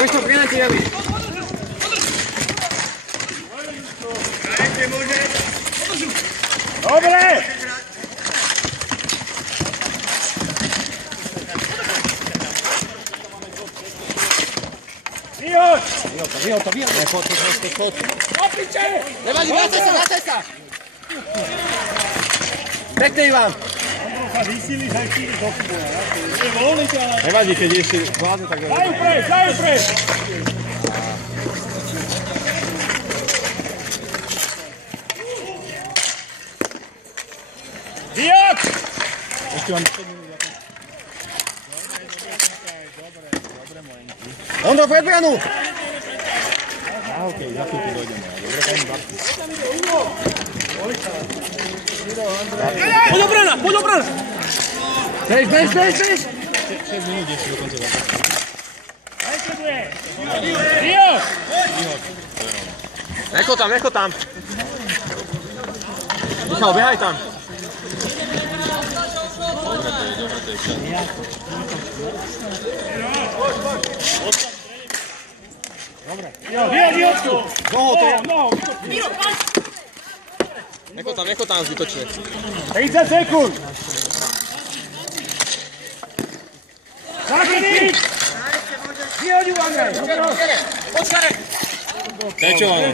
Poď to, prinajte, Javi. Dobre! Vyhoď! Poď. Nevadí, vracaj sa! Pekne, Ivan. Sa vysíliš aj ty do futbola. Je voľný ťa. Nevadí, keď ešte vládne, tak Daj upred! Vyhoď! Ešte mám 10 minút. Ondro, pred bránu! Okej, za chvíľku dojdeme. Dobre, pani Barku. Poď do brána! Bež! 6 minút ešte do konca zápasu. Vyhoď! Necho tam. Michal, behaj tam. Vyhoď! Nohou! Necho tam zbytočne. 30 sekúnd! Zakryť! Vyhoď, Andrej! Tečované.